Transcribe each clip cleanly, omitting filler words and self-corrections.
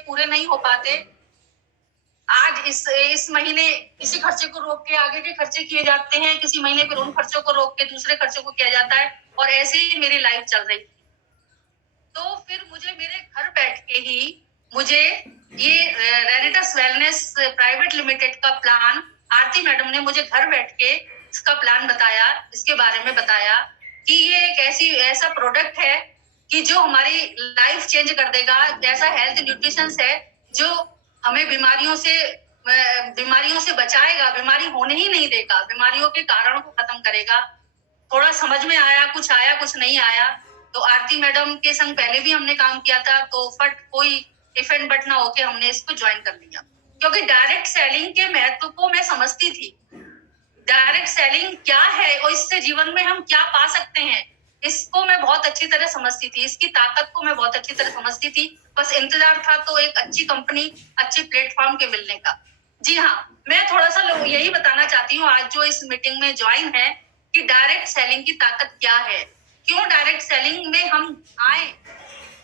पूरे नहीं हो पाते। आज इस महीने किसी खर्चे को रोक के आगे के खर्चे किए जाते हैं, किसी महीने फिर उन खर्चों को रोक के दूसरे खर्चों को किया जाता है, और ऐसे ही मेरी लाइफ चल रही। तो फिर मुझे मेरे घर बैठ के ही मुझे ये रेनिटस वेलनेस प्राइवेट लिमिटेड का प्लान आरती मैडम ने मुझे घर बैठ के इसका प्लान बताया, इसके बारे में बताया कि ये एक ऐसा प्रोडक्ट है कि जो हमारी लाइफ चेंज कर देगा, ऐसा हेल्थ न्यूट्रिशन है जो हमें बीमारियों से बचाएगा, बीमारी होने ही नहीं देगा, बीमारियों के कारणों को खत्म करेगा। थोड़ा समझ में आया, कुछ नहीं आया, तो आरती मैडम के संग पहले भी हमने काम किया था, तो फट कोई इफेंट बट ना होके हमने इसको ज्वाइन कर लिया, क्योंकि डायरेक्ट सेलिंग के महत्व को मैं समझती थी। डायरेक्ट सेलिंग क्या है और इससे जीवन में हम क्या पा सकते हैं, इसको मैं बहुत अच्छी तरह समझती थी, इसकी ताकत को मैं बहुत अच्छी तरह समझती थी। बस इंतजार था तो एक अच्छी कंपनी, अच्छी प्लेटफॉर्म के मिलने का। जी हाँ, मैं थोड़ा सा यही बताना चाहती हूँ आज जो इस मीटिंग में ज्वाइन है कि डायरेक्ट सेलिंग की ताकत क्या है, क्यों डायरेक्ट सेलिंग में हम आए।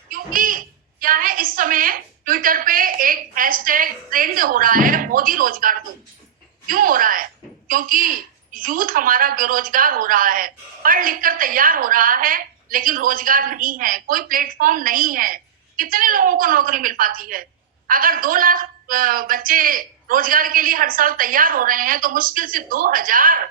क्योंकि क्या है, इस समय ट्विटर पे एक हैशटैग ट्रेंड हो रहा है, मोदी रोजगार दो। क्यों हो रहा है? क्योंकि यूथ हमारा बेरोजगार हो रहा है, पढ़ लिख कर तैयार हो रहा है, लेकिन रोजगार नहीं है, कोई प्लेटफॉर्म नहीं है। कितने लोगों को नौकरी मिल पाती है? अगर 2 लाख बच्चे रोजगार के लिए हर साल तैयार हो रहे हैं, तो मुश्किल से 2000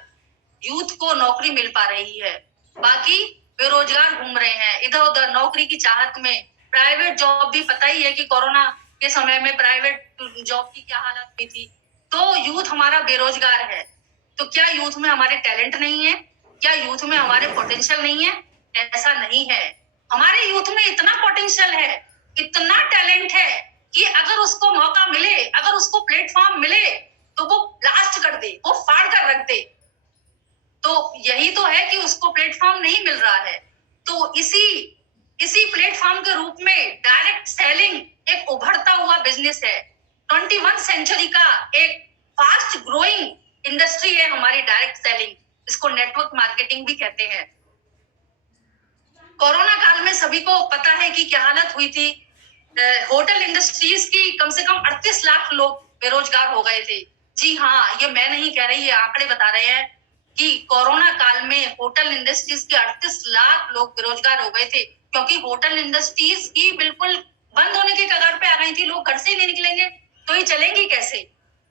यूथ को नौकरी मिल पा रही है, बाकी बेरोजगार घूम रहे हैं इधर उधर नौकरी की चाहत में। प्राइवेट जॉब भी, पता ही है कि कोरोना के समय में प्राइवेट जॉब की क्या हालत हुई थी। तो यूथ हमारा बेरोजगार है। तो क्या यूथ में हमारे टैलेंट नहीं है? क्या यूथ में हमारे पोटेंशियल नहीं है? ऐसा नहीं है। हमारे यूथ में इतना पोटेंशियल है, इतना टैलेंट है कि अगर उसको मौका मिले, अगर उसको प्लेटफॉर्म मिले, तो वो ब्लास्ट कर दे, वो फाड़ कर रख दे। तो यही तो है कि उसको प्लेटफॉर्म नहीं मिल रहा है। तो इसी प्लेटफॉर्म के रूप में डायरेक्ट सेलिंग एक उभरता हुआ बिजनेस है। 21 सेंचुरी का एक फास्ट ग्रोइंग इंडस्ट्री है हमारी डायरेक्ट सेलिंग। इसको नेटवर्क मार्केटिंग भी कहते हैं। कोरोना काल में सभी को पता है कि क्या हालत हुई थी। होटल इंडस्ट्रीज की कम से कम 38 लाख लोग बेरोजगार हो गए थे। जी हाँ, ये मैं नहीं कह रही, ये आंकड़े बता रहे हैं कि कोरोना काल में होटल इंडस्ट्रीज के 38 लाख लोग बेरोजगार हो गए थे, क्योंकि होटल इंडस्ट्रीज की बिल्कुल बंद होने के कगार पे आ गई थी। लोग घर से नहीं निकलेंगे तो ये चलेंगी कैसे?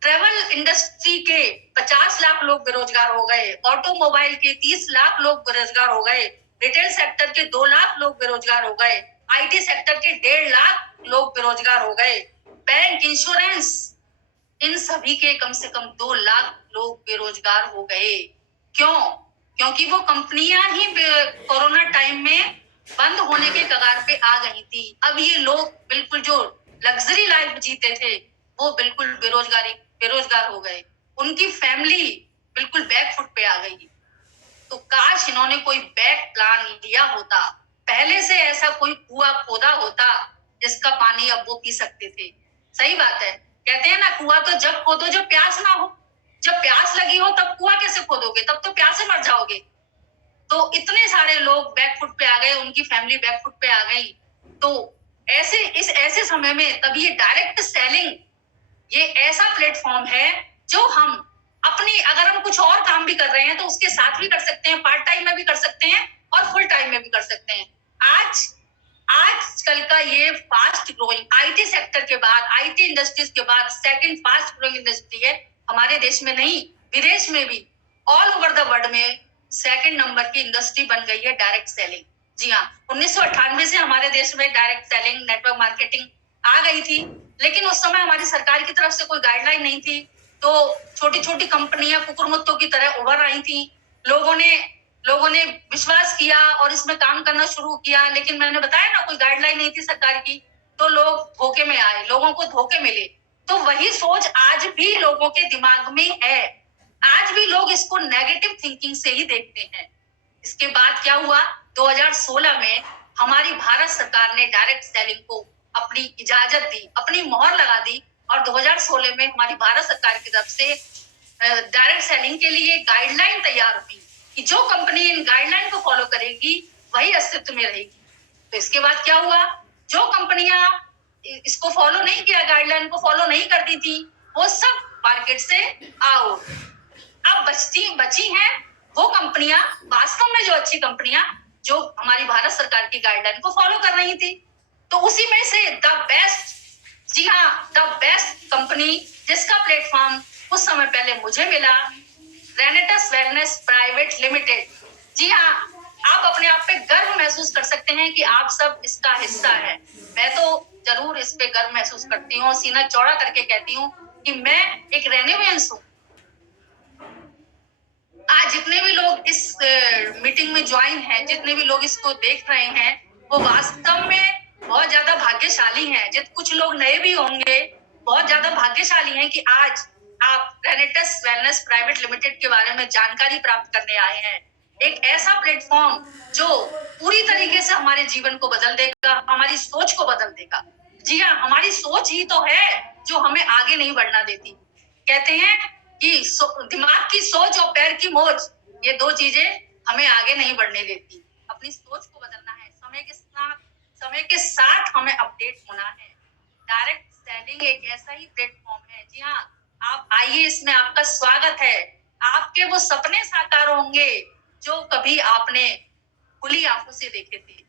ट्रेवल इंडस्ट्री के 50 लाख लोग बेरोजगार हो गए, ऑटोमोबाइल के 30 लाख लोग बेरोजगार हो गए, रिटेल सेक्टर के 2 लाख लोग बेरोजगार हो गए, आईटी सेक्टर के 1.5 लाख लोग बेरोजगार हो गए, बैंक, इंश्योरेंस, इन सभी के कम से कम 2 लाख लोग बेरोजगार हो गए। क्यों? क्योंकि वो कंपनियां ही कोरोना टाइम में बंद होने के कगार पे आ गई थी। अब ये लोग बिल्कुल जो लग्जरी लाइफ जीते थे, वो बिल्कुल बेरोजगार हो गए। उनकी फैमिली बिल्कुल बैक फुट पे आ गई। तो काश इन्होंने कोई बैक प्लान लिया होता, पहले से ऐसा कोई कुआं खोदा होता जिसका पानी अब वो पी सकते थे। सही बात है, कहते हैं ना, कुआं तो जब खोदो जब प्यास ना हो। जब प्यास लगी हो तब कुआं कैसे खोदोगे? तब तो प्यास से मर जाओगे। तो इतने सारे लोग बैकफुट पे आ गए, उनकी फैमिली बैकफुट पे आ गई। तो ऐसे समय में तब ये डायरेक्ट सेलिंग, ये ऐसा प्लेटफॉर्म है जो हम अपनी, अगर हम कुछ और काम भी कर रहे हैं तो उसके साथ भी कर सकते हैं, पार्ट टाइम में भी कर सकते हैं और फुल टाइम में भी कर सकते हैं। आजकल का ये फास्ट ग्रोइंग आईटी सेक्टर के बाद, आईटी इंडस्ट्रीज के बाद सेकंड फास्ट ग्रोइंग इंडस्ट्री है हमारे देश में नहीं, विदेश में भी, ऑल ओवर द वर्ल्ड में सेकंड नंबर की इंडस्ट्री बन गई है डायरेक्ट सेलिंग। जी हाँ, 1998 से हमारे देश में डायरेक्ट सेलिंग, नेटवर्क मार्केटिंग आ गई थी, लेकिन उस समय हमारी सरकार की तरफ से कोई गाइडलाइन नहीं थी। तो छोटी छोटी कंपनियां कुकुरमुत्तों की तरह उभर आई थी। लोगों ने विश्वास किया और इसमें काम करना शुरू किया, लेकिन मैंने बताया ना, कोई गाइडलाइन नहीं थी सरकार की, तो लोग धोखे में आए, लोगों को धोखे मिले। तो वही सोच आज भी लोगों के दिमाग में है। आज भी लोग इसको नेगेटिव थिंकिंग से ही देखते हैं। इसके बाद क्या हुआ, 2016 में हमारी भारत सरकार ने डायरेक्ट सेलिंग को अपनी इजाजत दी, अपनी मोहर लगा दी, और 2016 में हमारी भारत सरकार की तरफ से डायरेक्ट सेलिंग के लिए गाइडलाइन तैयार हुई कि जो कंपनी इन गाइडलाइन को फॉलो करेगी वही अस्तित्व में रहेगी। तो इसके बाद क्या हुआ, जो कंपनियां इसको फॉलो नहीं किया, गाइडलाइन को फॉलो नहीं करती थी, वो सब मार्केट से आउट। अब बची हैं वो कंपनियां, वास्तव में जो अच्छी कंपनियां जो हमारी भारत सरकार की गाइडलाइन को फॉलो कर रही थी। तो उसी में से द बेस्ट, जी हाँ, द बेस्ट कंपनी जिसका प्लेटफॉर्म कुछ समय पहले मुझे मिला, रेनेटस वेलनेस प्राइवेट लिमिटेड। जी हाँ, आप अपने आप पे गर्व महसूस कर सकते हैं कि आप सब इसका हिस्सा है। मैं तो जरूर इस पे गर्व महसूस करती हूँ, सीना चौड़ा करके कहती हूँ कि मैं एक रेनेवियंस हूँ। आज जितने भी लोग इस मीटिंग में ज्वाइन हैं, जितने भी लोग इसको देख रहे हैं, वो वास्तव में बहुत ज्यादा भाग्यशाली हैं। कुछ लोग नए भी होंगे, बहुत ज्यादा भाग्यशाली हैं कि आज आप रेनेटस वेलनेस प्राइवेट लिमिटेड के बारे में जानकारी प्राप्त करने आए हैं। एक ऐसा प्लेटफॉर्म जो पूरी तरीके से हमारे जीवन को बदल देगा, हमारी सोच को बदल देगा। जी हाँ, हमारी सोच ही तो है जो हमें आगे नहीं बढ़ना देती। कहते हैं कि दिमाग की सोच और पैर की मोच, ये दो चीजें हमें आगे नहीं बढ़ने देती। अपनी सोच को बदलना है, समय के साथ हमें अपडेट होना है। डायरेक्ट सेलिंग एक ऐसा ही प्लेटफॉर्म है। जी हाँ, आप आइए, इसमें आपका स्वागत है। आपके वो सपने साकार होंगे जो कभी आपने खुली आंखों से देखे थे।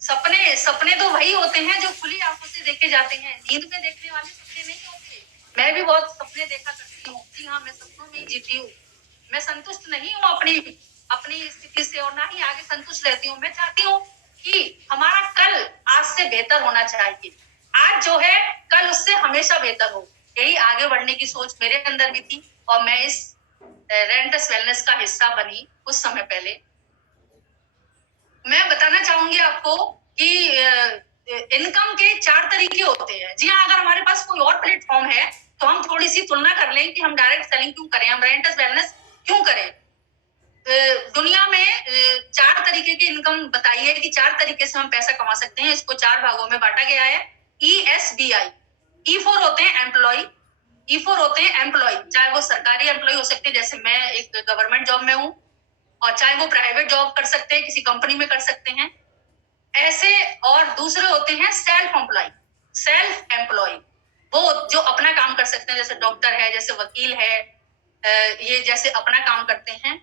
सपने तो वही होते हैं जो खुली आंखों से देखे जाते हैं, नींद में देखने वाले सपने नहीं होते। मैं भी बहुत सपने देखा करती हूँ। जी हाँ, मैं सपनों में ही जीती हूँ। मैं संतुष्ट नहीं हूँ अपनी स्थिति से, और ना ही आगे संतुष्ट रहती हूँ। मैं चाहती हूँ कि हमारा कल आज से बेहतर होना चाहिए। आज जो है कल उससे हमेशा बेहतर हो, यही आगे बढ़ने की सोच मेरे अंदर भी थी, और मैं इस रेनेटस वेलनेस का हिस्सा बनी कुछ समय पहले। मैं बताना चाहूंगी आपको कि इनकम के 4 तरीके होते हैं। जी हाँ, अगर हमारे पास कोई और प्लेटफॉर्म है तो हम थोड़ी सी तुलना कर लें कि हम डायरेक्ट सेलिंग क्यों करें, हम रेनेटस वेलनेस क्यों करें। दुनिया में 4 तरीके की इनकम बताई है कि 4 तरीके से हम पैसा कमा सकते हैं। इसको 4 भागों में बांटा गया है। ESBI, E4 होते हैं एम्प्लॉय, E4 होते हैं एम्प्लॉय, चाहे वो सरकारी एम्प्लॉय हो सकते हैं, जैसे मैं एक गवर्नमेंट जॉब में हूँ, और चाहे वो प्राइवेट जॉब कर सकते हैं, किसी कंपनी में कर सकते हैं ऐसे। और दूसरे होते हैं सेल्फ एम्प्लॉय, वो जो अपना काम कर सकते हैं, जैसे डॉक्टर है, जैसे वकील है, ये जैसे अपना काम करते हैं।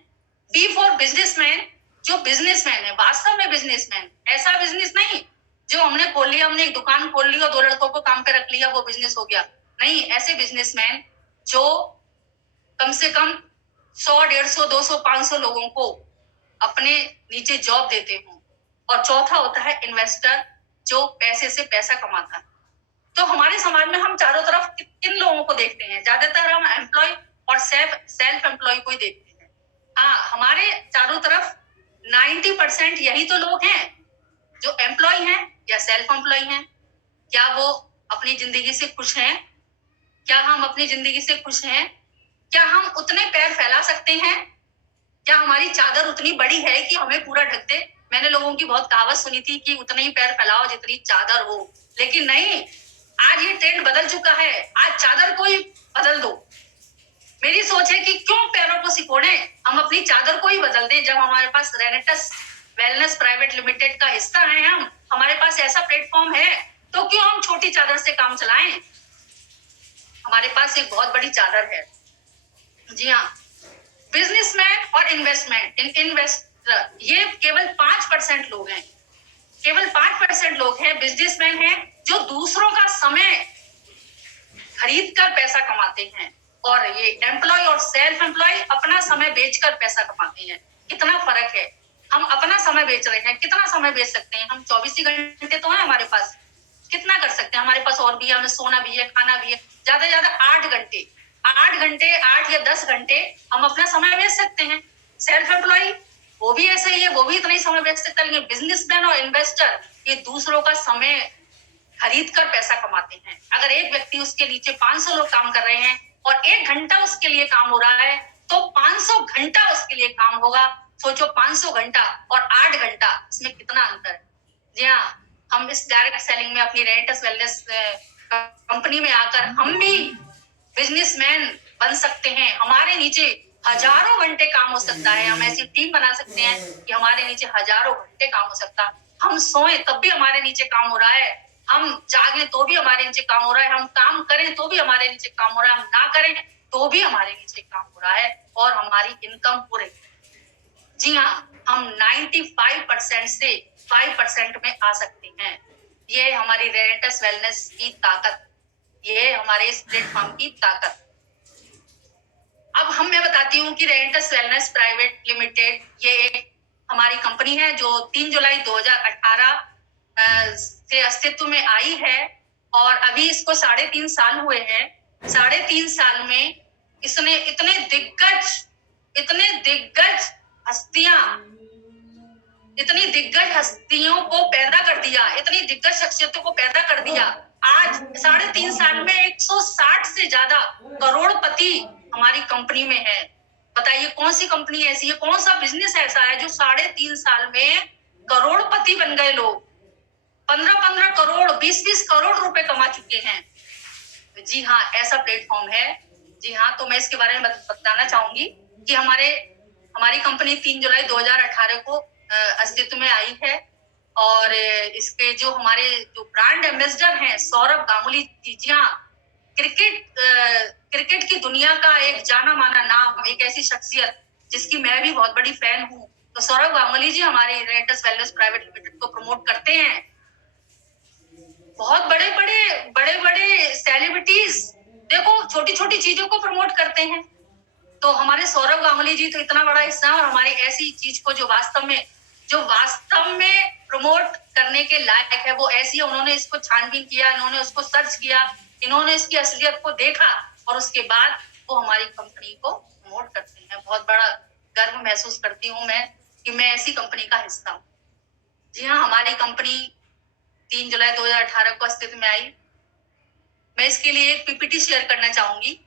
B4 बिजनेसमैन, जो बिजनेसमैन है, वास्तव में बिजनेसमैन, ऐसा बिजनेस नहीं जो हमने खोल लिया, हमने एक दुकान खोल ली और 2 लड़कों को काम पे रख लिया, वो बिजनेस हो गया। नहीं, ऐसे बिजनेसमैन जो कम से कम 100, 150, 200, 500 लोगों को अपने नीचे जॉब देते हों। और चौथा होता है इन्वेस्टर, जो पैसे से पैसा कमाता है। तो हमारे समाज में हम चारों तरफ किन लोगों को देखते हैं? ज्यादातर हम एम्प्लॉय और सेल्फ एम्प्लॉय को ही देखते हैं। हाँ, हमारे चारों तरफ 90% यही तो लोग हैं जो एम्प्लॉय हैं या सेल्फ एम्प्लॉय हैं। क्या वो अपनी जिंदगी से खुश हैं? क्या हम अपनी जिंदगी से खुश हैं? क्या हम उतने पैर फैला सकते हैं? क्या हमारी चादर उतनी बड़ी है कि हमें पूरा ढक दे? मैंने लोगों की बहुत कहावत सुनी थी कि उतने ही पैर फैलाओ जितनी चादर हो, लेकिन नहीं, आज ये ट्रेंड बदल चुका है। आज चादर को ही बदल दो। मेरी सोच है कि क्यों पैरों को सिकोड़े, हम अपनी चादर को ही बदल दें। जब हमारे पास रेनेटस वेलनेस प्राइवेट लिमिटेड का हिस्सा है, हमारे पास ऐसा प्लेटफॉर्म है, तो क्यों हम छोटी चादर से काम चलाएं? हमारे पास एक बहुत बड़ी चादर है। जी हाँ, बिजनेसमैन और इन्वेस्टर, ये केवल 5% लोग हैं। केवल 5% लोग हैं बिजनेसमैन हैं जो दूसरों का समय खरीद कर पैसा कमाते हैं, और ये एम्प्लॉय और सेल्फ एम्प्लॉय अपना समय बेचकर पैसा कमाते हैं। कितना फर्क है? हम अपना समय बेच रहे हैं, कितना समय बेच सकते हैं? हम 24 घंटे तो है हमारे पास, कितना कर सकते हैं? हमारे पास और भी है, हमें सोना भी है, खाना भी है। ज्यादा से ज्यादा 8 घंटे, 8 या 10 घंटे हम अपना समय बेच सकते हैं। सेल्फ एम्प्लॉय वो भी ऐसे ही है, वो भी इतना ही समय बेच सकता है। लेकिन बिजनेसमैन और इन्वेस्टर ये दूसरों का समय खरीद कर पैसा कमाते हैं। अगर एक व्यक्ति, उसके नीचे 500 लोग काम कर रहे हैं और 1 घंटा उसके लिए काम हो रहा है, तो 500 घंटा उसके लिए काम होगा। सोचो, 500 घंटा और 8 घंटा, इसमें कितना अंतर है। जी हाँ, हम इस डायरेक्ट सेलिंग में अपनी रेनेटस वेलनेस कंपनी में आकर हम भी बिजनेसमैन बन सकते हैं। हमारे नीचे हजारों घंटे काम हो सकता है। हम ऐसी टीम बना सकते हैं कि हमारे नीचे हजारों घंटे काम हो सकता है। हम सोए तब भी हमारे नीचे काम हो रहा है, हम जागे तो भी हमारे नीचे काम हो रहा है, हम काम करें तो भी हमारे नीचे काम हो रहा है, हम ना करें तो भी हमारे नीचे काम हो रहा है और हमारी इनकम पूरे। जी हाँ, हम 95% से 5% में आ सकते हैं। ये हमारी रेडिटस वेलनेस की ताकत, ये हमारे इस प्लेटफॉर्म की ताकत। अब मैं बताती हूँ कि रेडिटस वेलनेस प्राइवेट लिमिटेड ये एक हमारी कंपनी है जो 3 जुलाई 2018 से अस्तित्व में आई है और अभी इसको 3.5 साल हुए हैं। 3.5 साल में इसने इतने दिग्गज हस्तियां, इतनी दिग्गज हस्तियों को पैदा कर दिया, इतनी दिग्गज शख्सियतों को पैदा कर दिया। आज 3.5 साल में 160 से ज्यादा करोड़पति हमारी कंपनी में है। बताइए कौन सी कंपनी ऐसी है, कौन सा बिजनेस ऐसा है जो 3.5 साल में करोड़पति बन गए लोग, 15-15 करोड़ 20-20 करोड़ रुपए कमा चुके हैं। जी हाँ, ऐसा प्लेटफॉर्म है। जी हाँ, तो मैं इसके बारे में बताना चाहूंगी कि हमारी कंपनी 3 जुलाई 2018 को अस्तित्व में आई है और इसके जो हमारे जो ब्रांड एम्बेसडर हैं सौरभ गांगुली जी, हाँ, क्रिकेट की दुनिया का एक जाना माना नाम, एक ऐसी शख्सियत जिसकी मैं भी बहुत बड़ी फैन हूँ। तो सौरभ गांगुली जी हमारी रेडिटस वेलनेस प्राइवेट लिमिटेड को प्रमोट करते हैं। बहुत बड़े सेलिब्रिटीज देखो छोटी छोटी चीजों को प्रमोट करते हैं। तो हमारे सौरभ गांगुली जी तो इतना बड़ा हिस्सा और हमारी ऐसी चीज को जो वास्तव में प्रमोट करने के लायक है वो ऐसी है। उन्होंने इसको छानबीन किया, इन्होंने उसको सर्च किया, इन्होंने इसकी असलियत को देखा और उसके बाद वो हमारी कंपनी को प्रमोट करते हैं। बहुत बड़ा गर्व महसूस करती हूँ मैं कि मैं ऐसी कंपनी का हिस्सा हूँ। जी हाँ, हमारी कंपनी 3 जुलाई 2018 को अस्तित्व में आई। मैं इसके लिए एक पीपीटी शेयर करना चाहूंगी।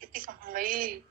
कितनी कहाँ गई?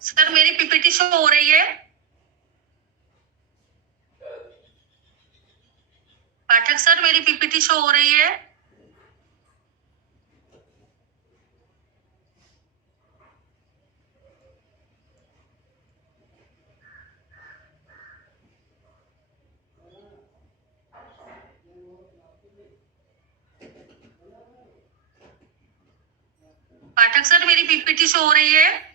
सर मेरी पीपीटी शो हो रही है? पाठक सर मेरी पीपीटी शो हो रही है? पाठक सर मेरी पीपीटी शो हो रही है?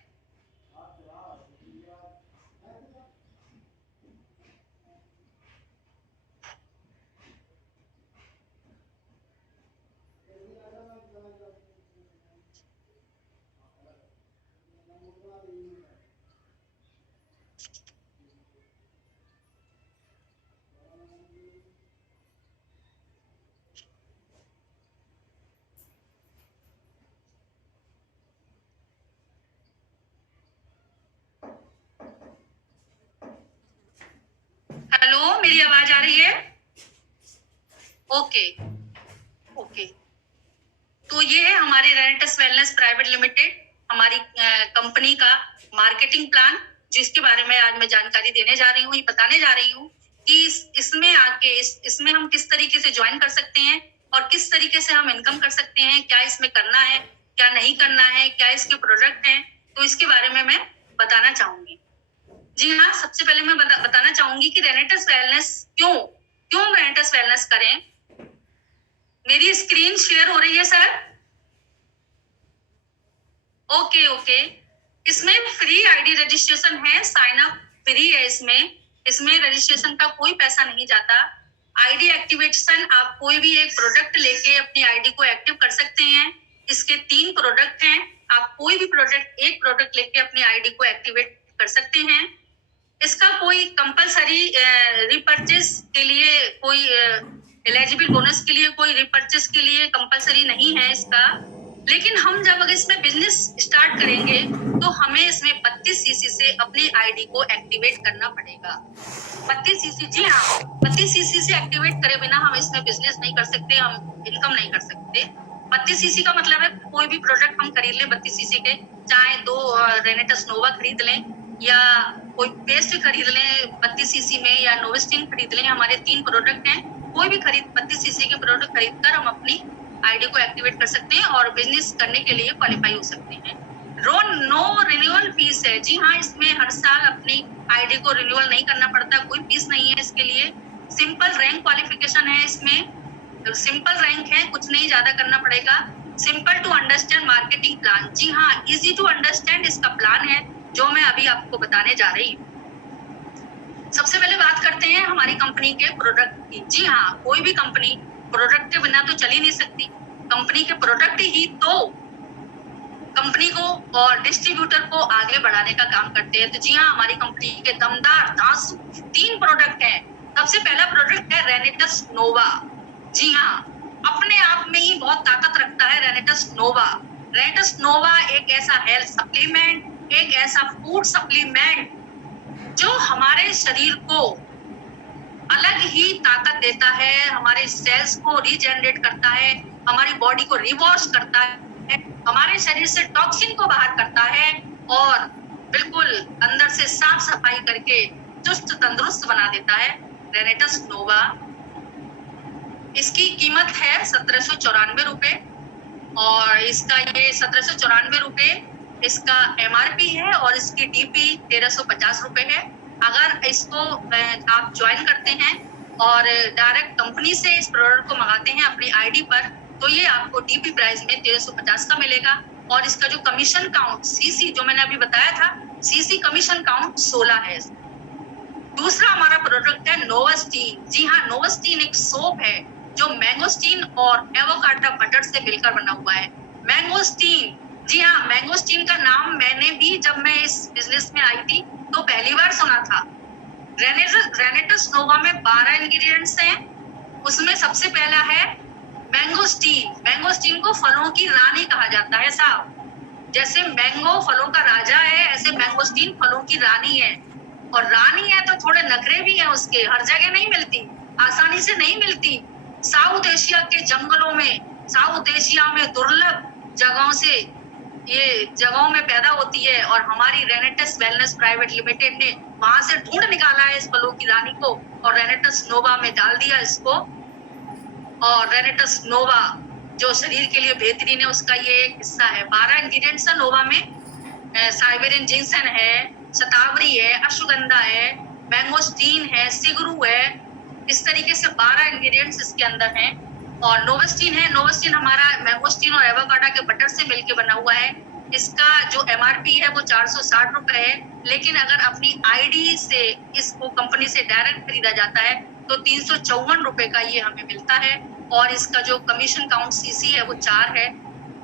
Okay okay. तो ये है हमारी रेनेटस वेलनेस प्राइवेट लिमिटेड, हमारी कंपनी का मार्केटिंग प्लान, जिसके बारे में आज मैं जानकारी देने जा रही हूँ, बताने जा रही हूँ कि इसमें आके इसमें हम किस तरीके से ज्वाइन कर सकते हैं और किस तरीके से हम इनकम कर सकते हैं, क्या इसमें करना है, क्या नहीं करना है, क्या इसके प्रोडक्ट हैं, तो इसके बारे में मैं बताना चाहूंगी। जी हाँ, सबसे पहले मैं बताना चाहूंगी कि रेनेटस वेलनेस क्यों रेनेटस वेलनेस करें। मेरी स्क्रीन शेयर हो रही है सर? ओके। इसमें फ्री आईडी रजिस्ट्रेशन है, साइन अप फ्री है। इसमें रजिस्ट्रेशन का कोई पैसा नहीं जाता। आईडी एक्टिवेशन, आप कोई भी एक प्रोडक्ट लेके अपनी आईडी को एक्टिव कर सकते हैं। इसके 3 प्रोडक्ट हैं, आप कोई भी एक प्रोडक्ट लेके अपनी आईडी को एक्टिवेट कर सकते हैं। इसका कोई कंपलसरी रिपर्चेस के लिए, कोई एलिजिबल बोनस के लिए, कोई रिपर्चेस के लिए कंपलसरी नहीं है इसका। लेकिन हम जब अगर इसमें बिजनेस स्टार्ट करेंगे तो हमें इसमें 32 सीसी से अपनी आईडी को एक्टिवेट करना पड़ेगा। 32 सीसी, जी हाँ, 32 सीसी से एक्टिवेट करे बिना हम इसमें बिजनेस नहीं कर सकते, हम इनकम नहीं कर सकते। 32 सीसी का मतलब है कोई भी प्रोडक्ट हम खरीद लें 32 सीसी के, चाहे 2 रेनेटस नोवा खरीद लें या कोई पेस्ट खरीद लें 32 सीसी में, या नोवेस्टिन खरीद लें। हमारे 3 प्रोडक्ट हैं, कोई भी 32 सीसी के प्रोडक्ट खरीद कर हम अपनी आईडी को एक्टिवेट कर सकते हैं और बिजनेस करने के लिए क्वालिफाई हो सकते हैं। नो रिन्यूअल फीस है। जी हाँ, इसमें हर साल अपनी आईडी को रिन्यूअल नहीं करना पड़ता, कोई फीस नहीं है इसके लिए। सिंपल रैंक क्वालिफिकेशन है इसमें, सिंपल रैंक है, कुछ नहीं ज्यादा करना पड़ेगा। Simple to understand marketing plan, जी हाँ, इजी टू अंडरस्टैंड इसका प्लान है जो मैं अभी आपको बताने जा रही हूँ। सबसे पहले बात करते हैं हमारी कंपनी के प्रोडक्ट की। जी हाँ, कोई भी कंपनी प्रोडक्ट के बिना तो चल ही नहीं सकती। कंपनी के प्रोडक्ट ही तो कंपनी को और डिस्ट्रीब्यूटर को आगे बढ़ाने का काम करते हैं। तो जी हाँ, हमारी कंपनी के दमदार 3 प्रोडक्ट हैं। सबसे पहला प्रोडक्ट है रेनेटस नोवा। जी हाँ, अपने आप में ही बहुत ताकत रखता है रेनेटस नोवा। रेनेटस नोवा एक ऐसा हेल्थ सप्लीमेंट, एक ऐसा फूड सप्लीमेंट जो हमारे शरीर को अलग ही ताकत देता है, हमारे सेल्स को रीजनरेट करता है, हमारी बॉडी को रिवॉश करता है, हमारे शरीर से टॉक्सिन को बाहर करता है और बिल्कुल अंदर से साफ सफाई करके चुस्त तंदुरुस्त बना देता है रेनेटस नोवा। इसकी कीमत है 1794 रुपए और इसका ये 1794 रुपए इसका MRP है और इसकी DP 1350 रुपए है। अगर इसको आप ज्वाइन करते हैं और डायरेक्ट कंपनी से इस प्रोडक्ट को मंगाते हैं अपनी आईडी पर, तो ये आपको DP प्राइस में 1350 का मिलेगा। और इसका जो कमीशन काउंट CC जो मैंने अभी बताया था, CC कमीशन काउंट 16 है। दूसरा हमारा प्रोडक्ट है नोवास्टीन। जी हाँ, नोवास्टीन एक सोप है जो मैंगोस्टीन और एवोकाडो बटर से मिलकर बना हुआ है। मैंगोस्टीन, जी हाँ, मैंगोस्टीन का नाम मैंने भी जब मैं इस बिजनेस में आई थी तो पहली बार सुना था। रेनेटस नोवा में 12 इंग्रेडिएंट्स हैं। उसमें सबसे पहला है मैंगोस्टीन। मैंगोस्टीन को फलों की रानी कहा जाता है साहब। जैसे मैंगो फलों का राजा है, ऐसे मैंगोस्टीन फलों की रानी है। और रानी है तो थोड़े नखरे भी हैं उसके, हर जगह नहीं मिलती, आसानी से नहीं मिलती। साउथ एशिया के जंगलों में, साउथ एशिया में दुर्लभ जगहों में पैदा होती है और हमारी रेनेटस वेलनेस प्राइवेट लिमिटेड ने वहां से ढूंढ निकाला है इस फलों की रानी को और रेनेटस नोवा में डाल दिया इसको। और रेनेटस नोवा जो शरीर के लिए बेहतरीन है, उसका ये एक हिस्सा है। 12 इंग्रेडिएंट्स है नोवा में। साइबेरियन जिंसन है, शतावरी है, अश्वगंधा है, मैंगोस्टीन है, सिगरू है। इस तरीके से 12 इंग्रेडिएंट्स इसके अंदर हैं। और नोवास्टीन है, नोवास्टीन हमारा मैंगोस्टीन और एवोकाडो के बटर से मिलके बना हुआ है। इसका जो MRP है वो 460 रुपए है, लेकिन अगर अपनी आईडी से इसको कंपनी से डायरेक्ट खरीदा जाता है तो 354 रुपए का ये हमें मिलता है। और इसका जो कमीशन काउंट CC है वो 4 है,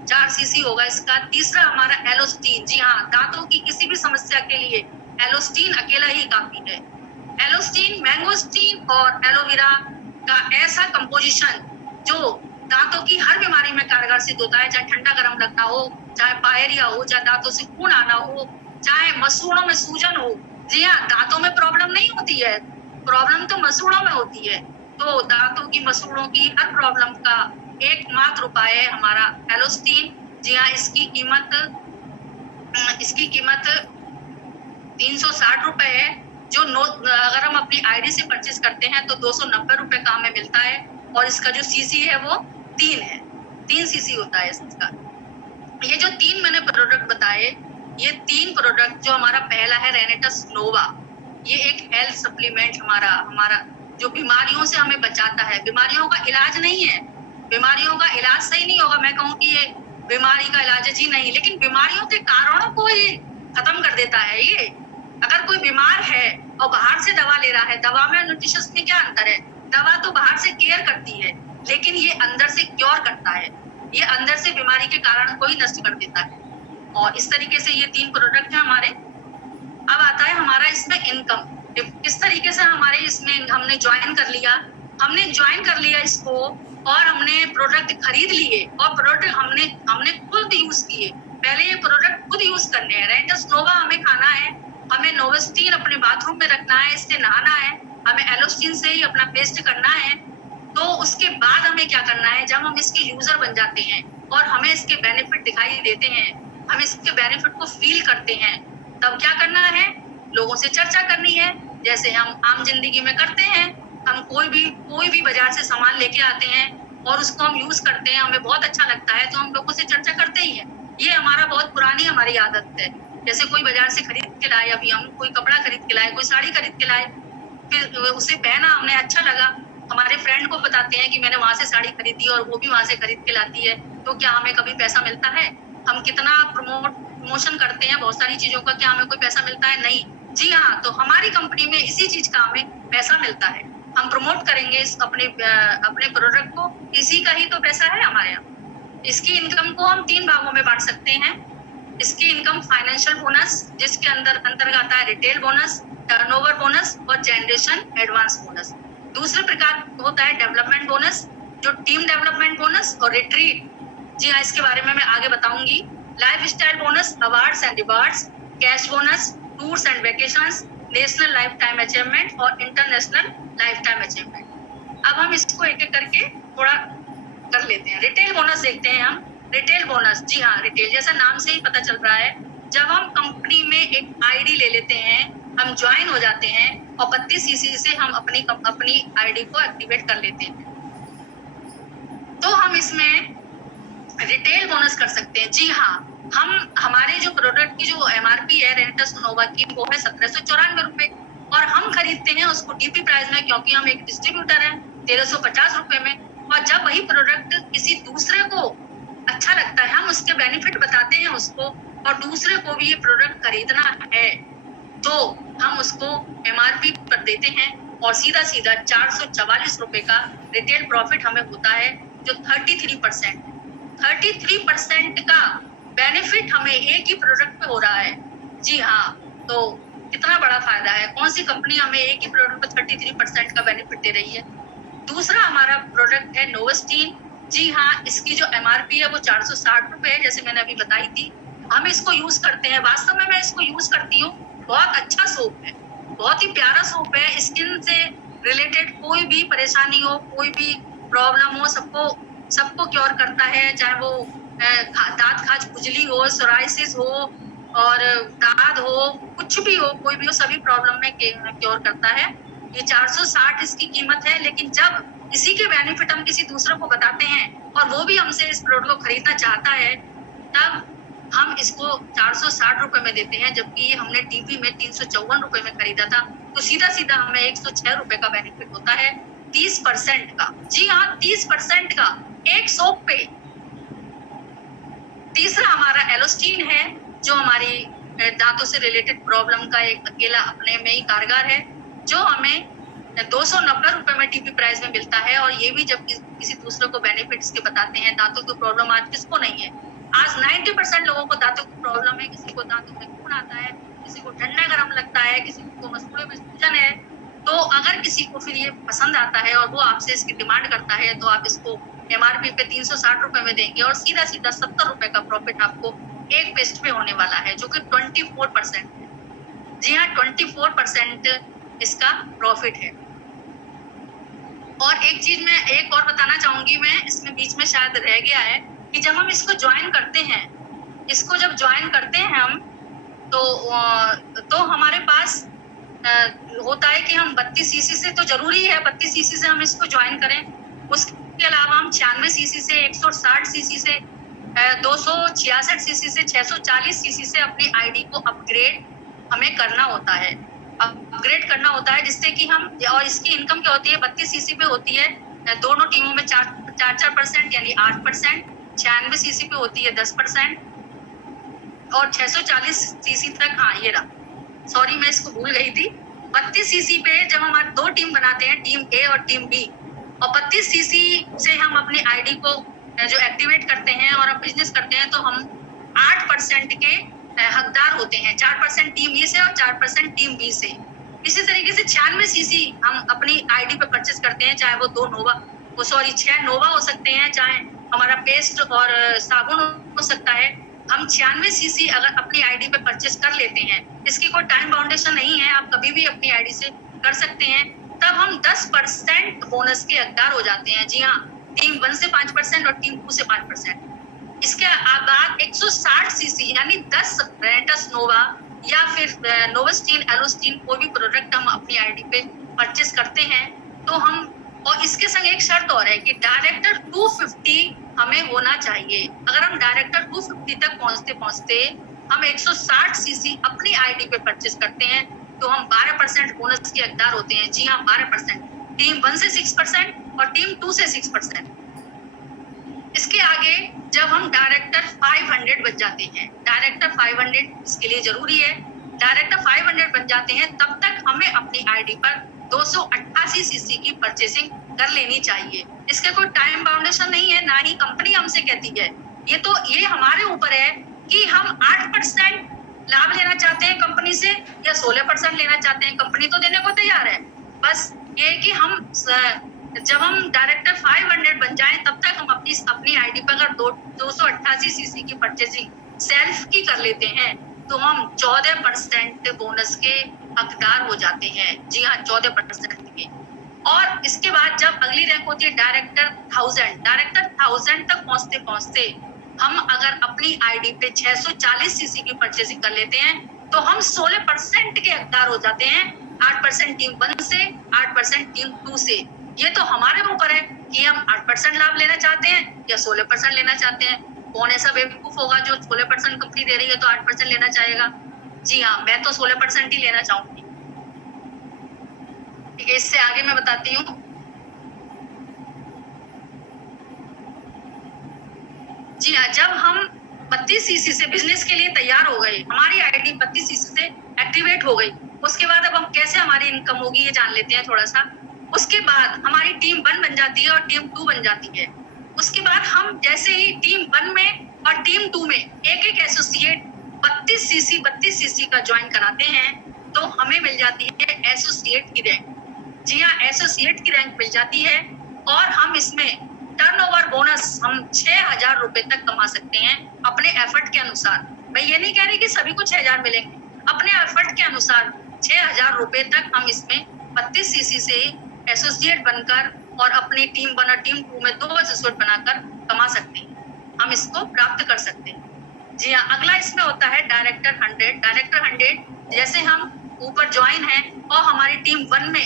4 CC होगा इसका। तीसरा हमारा एलोस्टीन। जी हाँ, दांतों की किसी भी समस्या के लिए एलोस्टीन अकेला ही काफी है। एलोस्टीन मैंगोस्टीन और एलोवेरा का ऐसा कंपोजिशन जो दांतों की हर बीमारी में कारगर सिद्ध होता है, चाहे ठंडा गर्म लगना हो, चाहे पायरिया हो, चाहे दांतों से खून आना हो, चाहे मसूड़ों में सूजन हो। जी हाँ, दांतों में प्रॉब्लम नहीं होती है, प्रॉब्लम तो मसूड़ों में होती है। तो दांतों की, मसूड़ों की हर प्रॉब्लम का एकमात्र उपाय है हमारा एलोस्टीन। जी हाँ, इसकी कीमत 360 रुपए है। जो अगर हम अपनी आईडी से परचेज करते हैं तो 290 रुपए का हमें मिलता है। और इसका जो सीसी है वो 3 है, 3 सीसी होता है इसका। ये जो 3 मैंने प्रोडक्ट बताए, ये 3 प्रोडक्ट, जो हमारा पहला है रेनेटस नोवा, ये एक हेल्थ सप्लीमेंट हमारा जो बीमारियों से हमें बचाता है। बीमारियों का इलाज नहीं है, बीमारियों का इलाज सही नहीं होगा, मैं कहूँ कि ये बीमारी का इलाज है, जी नहीं, लेकिन बीमारियों के कारणों को ये खत्म कर देता है। ये अगर कोई बीमार है और बाहर से दवा ले रहा है, दवा में न्यूट्रिशन में क्या अंतर है? दवा तो बाहर से केयर करती है, लेकिन ये अंदर से क्योर करता है, ये अंदर से बीमारी के कारण को ही नष्ट कर देता है। और इस तरीके से ये 3 प्रोडक्ट है हमारे। अब आता है हमारा इसमें इनकम, किस तरीके से हमारे इसमें हमने ज्वाइन कर लिया इसको, और हमने प्रोडक्ट खरीद लिए, और प्रोडक्ट हमने खुद यूज किए। पहले ये प्रोडक्ट खुद यूज करने हैं। रेनेटस नोवा हमें खाना है, हमें नोवास्टीन अपने बाथरूम में रखना है, इससे नहाना है, हमें एलोस्टीन से ही अपना पेस्ट करना है। तो उसके बाद हमें क्या करना है, जब हम इसके यूजर बन जाते हैं और हमें इसके बेनिफिट दिखाई देते हैं, हम इसके बेनिफिट को फील करते हैं, तब क्या करना है, लोगों से चर्चा करनी है, जैसे हम आम जिंदगी में करते हैं। हम कोई भी बाजार से सामान लेके आते हैं और उसको हम यूज करते हैं, हमें बहुत अच्छा लगता है, तो हम लोगों से चर्चा करते ही हैं। ये हमारा बहुत पुरानी हमारी आदत है। जैसे कोई बाजार से खरीद के लाए, अभी हम कोई कपड़ा खरीद के लाए, कोई साड़ी खरीद के लाए, फिर उसे पहना, हमने अच्छा लगा, हमारे फ्रेंड को बताते हैं कि मैंने वहां से साड़ी खरीदी और वो भी वहां से खरीद के लाती है, तो क्या हमें कभी पैसा मिलता है? हम कितना प्रमोशन करते हैं बहुत सारी चीजों का, क्या हमें कोई पैसा मिलता है? नहीं। जी हाँ, तो हमारी कंपनी में इसी चीज का हमें पैसा मिलता है। हम प्रमोट करेंगे इस अपने प्रोडक्ट को, इसी का ही तो पैसा है हमारे यहाँ। इसकी इनकम को हम 3 भागों में बांट सकते हैं। इसकी इनकम फाइनेंशियल बोनस, जिसके अंतर्गत आता है रिटेल बोनस, टर्नओवर बोनस और जनरेशन एडवांस बोनस। दूसरे प्रकार होता है डेवलपमेंट बोनस, जो टीम डेवलपमेंट बोनस और रिट्रीट, जी हाँ, इसके बारे में मैं आगे बताऊंगी। Life style bonus, awards and rewards, cash bonus, tours and vacations, national life time achievement और इंटरनेशनल लाइफ टाइम अचीवमेंट। अब हम इसको एक एक करके थोड़ा कर लेते हैं। रिटेल बोनस देखते हैं हम। रिटेल बोनस, जी हाँ, रिटेल जैसा नाम से ही पता चल रहा है, जब हम कंपनी में एक आईडी ले लेते हैं, हम ज्वाइन हो जाते हैं और 32 सीसी से हम अपनी आईडी को एक्टिवेट कर लेते हैं, तो हम इसमें रिटेल बोनस कर सकते हैं। जी हाँ, हमारे जो प्रोडक्ट की जो एमआरपी है रेनेटस नोवा की, वो है 1794 रुपए, और हम खरीदते हैं उसको डीपी प्राइस में, क्योंकि हम एक डिस्ट्रीब्यूटर हैं, 1350 रुपए में। और जब वही प्रोडक्ट किसी दूसरे को अच्छा लगता है, हम उसके बेनिफिट बताते हैं उसको, और दूसरे को भी ये प्रोडक्ट खरीदना है, तो हम उसको एमआरपी पर देते हैं, और सीधा 444 रुपए का रिटेल प्रॉफिट हमें होता है, जो 33% का बेनिफिट हमें एक ही प्रोडक्ट पे हो रहा है। जी हाँ, तो कितना बड़ा फायदा है। कौन सी कंपनी हमें एक ही प्रोडक्ट पे 33% का बेनिफिट दे रही है? दूसरा हमारा प्रोडक्ट है नोवास्टीन। जी हाँ, इसकी जो एमआरपी है वो 460 रुपए है, जैसे मैंने अभी बताई थी। हम इसको यूज करते हैं, वास्तव में मैं इसको यूज करती हूँ, बहुत अच्छा सोप है, बहुत ही प्यारा सोप है। स्किन से रिलेटेड कोई भी परेशानी हो, कोई भी प्रॉब्लम हो, सबको क्योर करता है, चाहे वो दांत खाज खुजली हो, सोराइसिस हो, और दाद हो, कुछ भी हो, कोई भी हो, सभी प्रॉब्लम में क्योर करता है। ये 460 इसकी कीमत है, लेकिन जब इसी के बेनिफिट हम किसी दूसरे को बताते हैं और वो भी हमसे इस प्रोडक्ट को खरीदना चाहता है, तब हम इसको 460 रुपए में देते हैं, जबकि ये हमने टीपी में 354 रुपए में खरीदा था। तो सीधा हमें 106 रुपए का बेनिफिट होता है, 30% का। जी हाँ, 30% का एक सोप पे। तीसरा हमारा एलोस्टीन है, जो हमारी दांतों से रिलेटेड प्रॉब्लम का एक अकेला अपने में ही कारगर है, जो हमें 290 रुपए में टीपी प्राइस में मिलता है। और ये भी जब किसी दूसरे को बेनिफिट्स के बताते हैं। दांतों की प्रॉब्लम आज किसको नहीं है? आज 90% लोगों को दांतों की प्रॉब्लम है। किसी को दांतों में खून आता है, किसी को ठंडा गर्म लगता है, किसी को मसूड़े में सूजन है। तो अगर किसी को फिर ये पसंद आता है और वो आपसे इसकी डिमांड करता है, तो आप इसको एमआरपी पे 360 रुपए में देंगे, और सीधा 70 रुपए का प्रॉफिट आपको एक पेस्ट पे होने वाला है, जो कि 24% है। जी हाँ, 24% इसका प्रॉफिट है। और एक चीज मैं एक और बताना चाहूंगी, मैं इसमें बीच में शायद रह गया है कि जब हम इसको ज्वाइन करते हैं, इसको जब ज्वाइन करते हैं हम, तो हमारे पास होता है कि हम 32 सीसी से, तो जरूरी है 32 सीसी से हम इसको ज्वाइन करें। उसके अलावा हम 96 सीसी से, 160 सीसी से, 266 सीसी से, 640 सीसी से अपनी आईडी को अपग्रेड हमें करना होता है, अपग्रेड करना होता है, जिससे कि हम, और इसकी इनकम क्या होती है, 32 सीसी पे होती है दोनों टीमों में 4% यानी 8%, 96 सीसी पे होती है 10%, और 640 सीसी तक, हाँ ये रहा, सॉरी मैं इसको भूल गई थी। 32 सीसी पे जब हमारे दो टीम बनाते हैं, टीम ए और टीम बी, और 32 सीसी से हम अपनी आईडी को जो एक्टिवेट करते हैं और हम बिजनेस करते हैं, तो हम 8% के हकदार होते हैं, 4% टीम ए से और 4% टीम बी से। इसी तरीके से 96 सीसी हम अपनी आईडी पे परचेस करते हैं, चाहे वो 6 नोवा हो सकते हैं, चाहे हमारा पेस्ट और साबुन हो सकता है। हम 96 सीसी अगर अपनी आईडी पे परचेस कर लेते हैं, इसकी कोई टाइम बाउंडेशन नहीं है, आप कभी भी अपनी आईडी से कर सकते हैं, तब हम 10% बोनस के हकदार हो जाते हैं। जी हाँ, टीम 1 से 5% और टीम 2 से 5%। इसके बाद 160 सीसी यानी 10 रेंटस नोवा या फिर नोवास्टीन, एलोस्टीन, कोई भी प्रोडक्ट हम अपनी आईडी पे परचेस करते हैं, तो हम, और इसके संग एक शर्त और है कि डायरेक्टर 250 हमें होना चाहिए। अगर हम डायरेक्टर 250 तक पहुंचते हम 160 सीसी अपनी आईडी पे परचेस करते हैं, तो हम 12% बोनस के हकदार होते हैं। जी हाँ, 12%, टीम 1 से 6% और टीम 2 से 6%। इसके आगे जब हम डायरेक्टर 500 बन जाते हैं, डायरेक्टर 500 इसके लिए जरूरी है, डायरेक्टर 500 बन जाते हैं, तब तक हमें अपनी आईडी पर 288 सीसी की परचेसिंग कर लेनी चाहिए। इसके कोई टाइम बाउंडेशन नहीं है, ना ही कंपनी हमसे कहती है। ये हमारे ऊपर है कि हम 8% लाभ लेना चाहते हैं कंपनी से या 16% लेना चाहते हैं। कंपनी तो देने को तैयार है, बस ये कि हम जब हम डायरेक्टर 500 बन जाएं, तब तक हम अपनी आईडी पर अगर 288 सीसी की परचेसिंग सेल्फ की कर लेते हैं, तो हम 14% बोनस के हकदार हो जाते हैं। जी हाँ, 14% के। और इसके बाद जब अगली रैंक होती है डायरेक्टर 1000, डायरेक्टर 1000 तक पहुंचते हम अगर अपनी आईडी पे 640 सीसी की परचेसिंग कर लेते हैं, तो हम 16% के हकदार हो जाते हैं, 8% टीम 1 से, 8% टीम 2 से। ये तो हमारे ऊपर है कि हम 8% लाभ लेना चाहते हैं या 16% लेना चाहते हैं। कौन ऐसा बेवकूफ होगा जो 16% कंपनी दे रही है तो 8% लेना चाहेगा? जी हाँ, मैं तो 16% ही लेना चाहूंगी। ठीक है, इससे आगे मैं बताती हूँ। जी हाँ, जब हम 32 सीसी से बिजनेस के लिए तैयार हो गए, हमारी आईडी 32 सीसी से एक्टिवेट हो गई, उसके बाद अब हम कैसे हमारी इनकम होगी ये जान लेते हैं थोड़ा सा। उसके बाद हमारी टीम 1 बन जाती है और टीम 2 बन जाती है। उसके बाद हम जैसे ही टीम 1 में और टीम 2 में एक एसोसिएट 32 सीसी का ज्वाइन कराते हैं, तो हमें मिल जाती है एसोसिएट की रैंक। जी हाँ, एसोसिएट की रैंक मिल जाती है, और हम इसमें टर्नओवर बोनस हम 6000 रुपए तक कमा सकते हैं अपने एफर्ट के अनुसार। मैं ये नहीं कह रही कि सभी को 6000 मिलेंगे, अपने एफर्ट के अनुसार 6000 रुपए तक हम इसमें 32 सीसी से एसोसिएट बनकर और अपनी टीम 1 और टीम 2 में 2 एसोसिएट बनाकर कमा सकते हैं, हम इसको प्राप्त कर सकते हैं। जी हाँ, अगला इसमें होता है डायरेक्टर 100। डायरेक्टर 100 जैसे हम ऊपर ज्वाइन है और हमारी टीम 1 में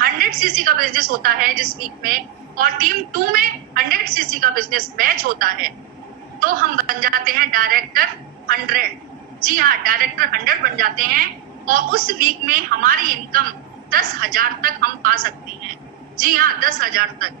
100 सीसी का बिजनेस होता है जिस वीक में, और टीम 2 में 100 सीसी का बिजनेस मैच होता है, तो हम बन जाते हैं डायरेक्टर 100। जी हाँ, डायरेक्टर 100 बन जाते हैं, और उस वीक में हमारी इनकम 10,000 तक हम पा सकते हैं। जी हाँ, 10,000 तक।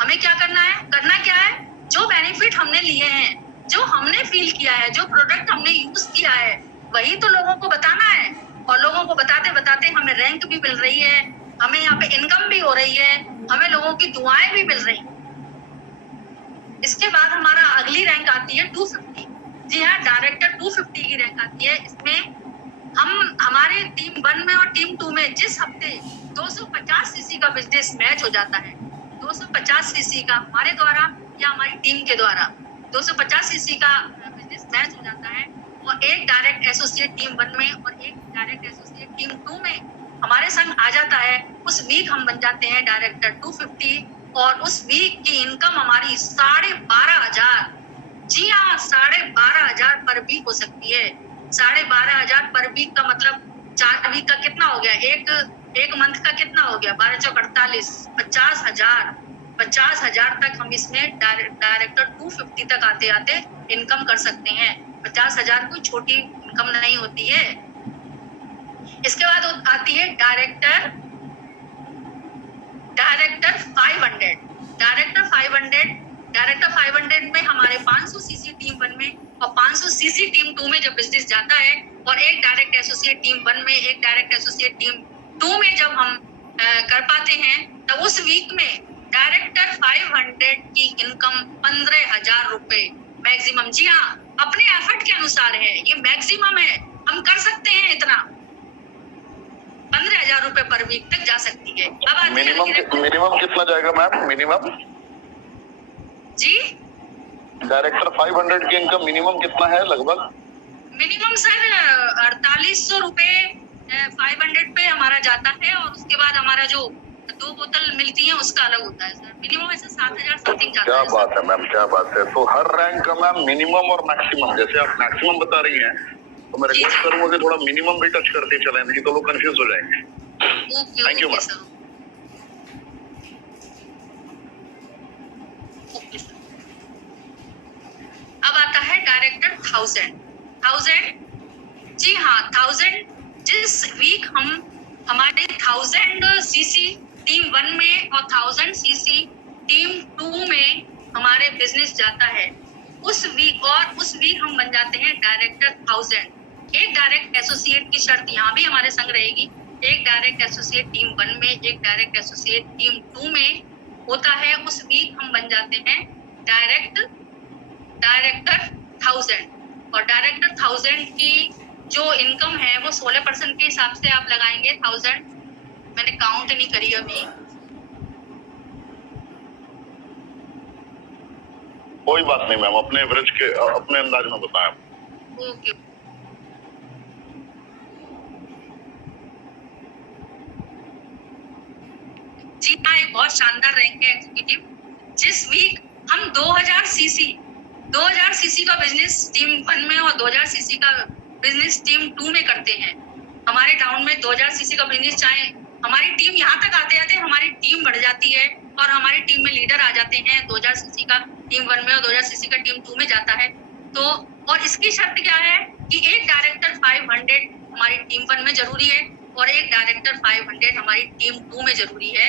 हमें क्या करना है, क्या है, जो बेनिफिट हमने लिए हैं, जो हमने फील किया है, जो प्रोडक्ट हमने यूज किया है, वही तो लोगों को बताना है। और लोगों को बताते बताते हमें रैंक भी मिल रही है, हमें यहाँ पे इनकम भी हो रही है, हमें लोगों की दुआएं भी मिल रही हैं। इसके बाद हमारा अगली रैंक आती है 250। जी हाँ, डायरेक्टर 250 की रैंक आती है। इसमें हम हमारे टीम 1 में और टीम 2 में जिस हफ्ते 250 सीसी का बिजनेस मैच हो जाता है, 250 सीसी का हमारे द्वारा या हमारी टीम के द्वारा 250 सीसी का बिजनेस मैच हो जाता है, और एक डायरेक्ट एसोसिएट टीम 1 में और एक डायरेक्ट एसोसिएट टीम 2 में हमारे संग आ जाता है, उस वीक हम बन जाते हैं डायरेक्टर 250 और उस वीक की इनकम हमारी 12,500, जी हाँ 12,500 पर वीक हो सकती है। 12,500 पर वीक का मतलब 4 वीक का कितना हो गया, एक मंथ का कितना हो गया, 12 चौक 48, 50,000 तक हम इसमें डायरेक्टर 250 तक आते आते इनकम कर सकते हैं। 50,000 कोई छोटी इनकम नहीं होती है। इसके बाद आती है डायरेक्टर 500। डायरेक्टर 500 में हमारे 500 सीसी टीम 1 में और 500 सीसी टीम 2 में जब बिजनेस जाता है और एक डायरेक्ट एसोसिएट टीम 1 में, एक डायरेक्ट एसोसिएट टीम 2 में जब हम कर पाते हैं, तो उस वीक में डायरेक्टर 500 की इनकम 15,000 रुपए मैक्सिमम। जी हाँ, अपने एफर्ट के अनुसार है, ये मैक्सिमम है, हम कर सकते हैं इतना। 15,000 रुपए पर वीक तक जा सकती है। अब मिनिमम कितना जाएगा मैम? मिनिमम जी डायरेक्टर 500 की इनकम मिनिमम कितना है लगभग? मिनिमम सर 4800 रुपए 500 पे हमारा जाता है और उसके बाद हमारा जो 2 बोतल मिलती है उसका अलग होता है सर। मिनिमम ऐसे 7,000 समथिंग जाता है। क्या बात है मैम, क्या बात है। तो हर रैंक का मैम मिनिमम और मैक्सिमम, जैसे आप मैक्सिमम बता रही हैं तो मैं रिक्वेस्ट करूंगा कि थोड़ा मिनिमम भी टच करते चलें, नहीं तो लोग कंफ्यूज हो जाएंगे। Thank you ma'am. अब आता है डायरेक्टर 1000। जी हाँ 1000, जिस वीक हम हमारे 1000 सीसी टीम 1 में और 1000 सीसी टीम 2 में हमारे बिजनेस जाता है, उस वीक हम बन जाते हैं डायरेक्टर 1000। एक डायरेक्ट एसोसिएट की शर्त यहाँ भी हमारे संग रहेगी, एक डायरेक्ट एसोसिएट टीम 1 में, एक डायरेक्ट एसोसिएट टीम 2 में होता है, उस वीक हम बन जाते हैं डायरेक्टर 1000। और डायरेक्टर 1000 की जो इनकम है वो 16% के हिसाब से आप लगाएंगे। 1000 मैंने काउंट नहीं करी अभी। कोई बात नहीं मैम, अपने एवरेज के अपने अंदाज में बताएं। ओके जी हाँ, एक बहुत शानदार रैंक है एग्जीक्यूटिव। जिस वीक हम 2000 सीसी का बिजनेस टीम 1 में और 2000 सीसी का बिजनेस टीम 2 में करते हैं, हमारे टाउन में 2000 सीसी का बिजनेस, चाहे हमारी टीम यहाँ तक आते आते हमारी टीम बढ़ जाती है और हमारी टीम में लीडर आ जाते हैं। 2000 सीसी का टीम 1 में और 2000 सीसी का टीम 2 में जाता है। तो और इसकी शर्त क्या है कि एक डायरेक्टर 500 हमारी टीम 1 में जरूरी है और एक डायरेक्टर 500 हमारी टीम 2 में जरूरी है।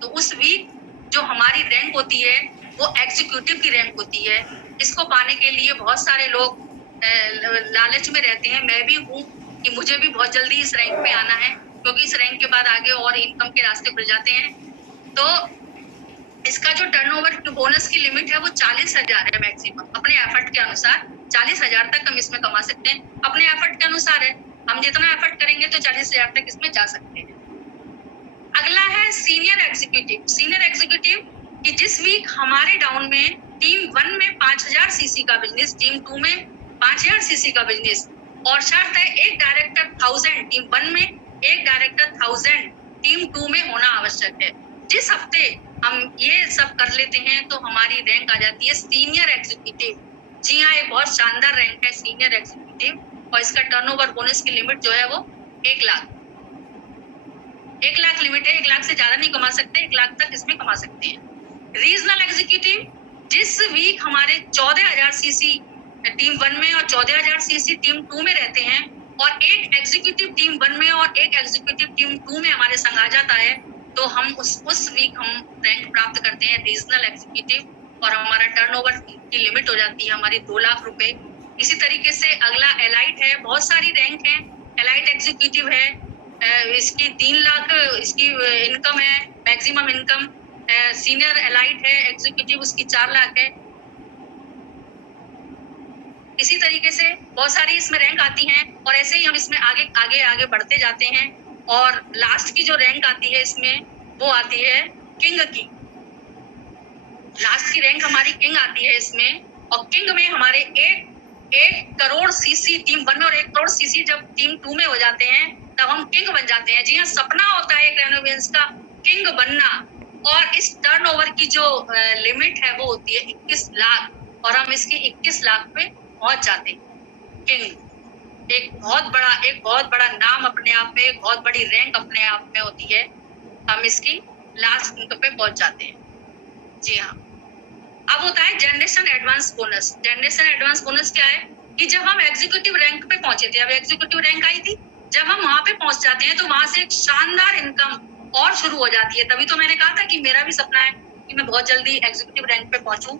तो उस वीक जो हमारी रैंक होती है वो एग्जीक्यूटिव की रैंक होती है। इसको पाने के लिए बहुत सारे लोग लालच में रहते हैं, मैं भी हूँ कि मुझे भी बहुत जल्दी इस रैंक पे आना है, क्योंकि इस रैंक के बाद आगे और इनकम के रास्ते खुल जाते हैं। तो इसका जो टर्नओवर बोनस की लिमिट है वो 40,000 है मैक्सिमम, अपने एफर्ट के अनुसार 40,000 तक हम इसमें कमा सकते हैं। अपने एफर्ट के अनुसार है, हम जितना एफर्ट करेंगे तो 40,000 तक इसमें जा सकते हैं। अगला है सीनियर एग्जीक्यूटिव कि जिस वीक हमारे डाउन में टीम 1 में 5000 सीसी का बिजनेस, टीम 2 में 5000 सीसी का बिजनेस, और शर्त है एक डायरेक्टर 1000 टीम 1 में, एक डायरेक्टर 1000 टीम 2 में होना आवश्यक है। जिस हफ्ते हम ये सब कर लेते हैं तो हमारी रैंक आ जाती है सीनियर एग्जीक्यूटिव। जी हाँ, एक बहुत शानदार रैंक है सीनियर एग्जीक्यूटिव, और इसका टर्नओवर बोनस की लिमिट जो है वो 1 लाख लिमिट है। 1 लाख से ज्यादा नहीं कमा सकते, 1 लाख तक इसमें कमा सकते हैं। रीजनल एग्जीक्यूटिव, जिस वीक हमारे 14,000 सीसी टीम 1 में और 14,000 सीसी टीम 2 में रहते हैं और एक एग्जीक्यूटिव टीम 1 में और एक एग्जीक्यूटिव टीम 2 में हमारे संग आ जाता है, तो हम उस वीक हम रैंक प्राप्त करते हैं रीजनल एग्जीक्यूटिव और हमारा टर्नओवर की लिमिट हो जाती है हमारी 2 लाख रुपए। इसी तरीके से अगला एलाइट है, बहुत सारी रैंक है। एलाइट एग्जीक्यूटिव है, इसकी 3 लाख इसकी इनकम है, मैक्सिमम इनकम। सीनियर एलाइट है एग्जीक्यूटिव, उसकी 4 लाख है। इसी तरीके से बहुत सारी इसमें रैंक आती हैं और ऐसे ही हम इसमें आगे बढ़ते जाते हैं। और लास्ट की जो रैंक आती है इसमें वो आती है किंग की। लास्ट की रैंक हमारी किंग आती है इसमें, और किंग में हमारे 1 करोड़ सीसी टीम 1 में और 1 करोड़ सीसी जब टीम 2 में हो जाते हैं तब हम किंग बन जाते हैं। जी हाँ, सपना होता है एक रेनोवेंस का किंग बनना। और इस टर्नओवर की जो लिमिट है वो होती है 21 लाख, और हम इसके 21 लाख पे पहुंच जाते हैं। किंग एक बहुत बड़ा नाम अपने आप में, एक बहुत बड़ी रैंक अपने आप में होती है। हम इसकी लास्ट अंक पे पहुंच जाते हैं। जी हाँ, अब होता है generation advance bonus. Generation advance bonus क्या है कि जब हम एग्जीक्यूटिव रैंक पे पहुंचे थे, अब एग्जीक्यूटिव रैंक आई थी, जब हम वहां पे पहुंच जाते हैं तो वहां से एक शानदार इनकम और शुरू हो जाती है। तभी तो मैंने कहा था कि मेरा भी सपना है कि मैं बहुत जल्दी एग्जीक्यूटिव रैंक पे पहुंचूं।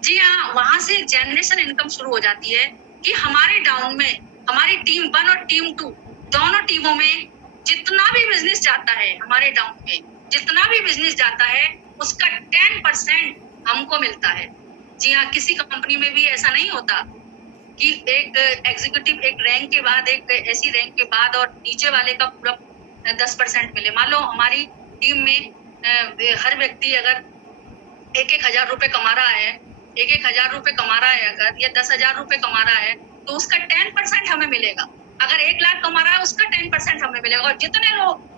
जी हाँ, वहां से जनरेशन इनकम शुरू हो जाती है कि हमारे डाउन में हमारी टीम 1 और टीम 2 दोनों टीमों में जितना भी बिजनेस जाता है, हमारे डाउन में जितना भी बिजनेस जाता है उसका 10% हमको मिलता है। जी हाँ, किसी कंपनी में भी ऐसा नहीं होता कि एक एग्जीक्यूटिव एक रैंक के बाद, एक ऐसी रैंक के बाद और नीचे वाले का पूरा 10% मिले। मान लो हमारी टीम में हर व्यक्ति अगर 1,000 रुपए कमा रहा है, 1,000 रुपए कमा रहा है अगर, या 10,000 रुपए कमा रहा है, तो उसका 10% हमें मिलेगा। अगर 1 लाख कमा रहा है उसका 10% हमें मिलेगा। और जितने लोग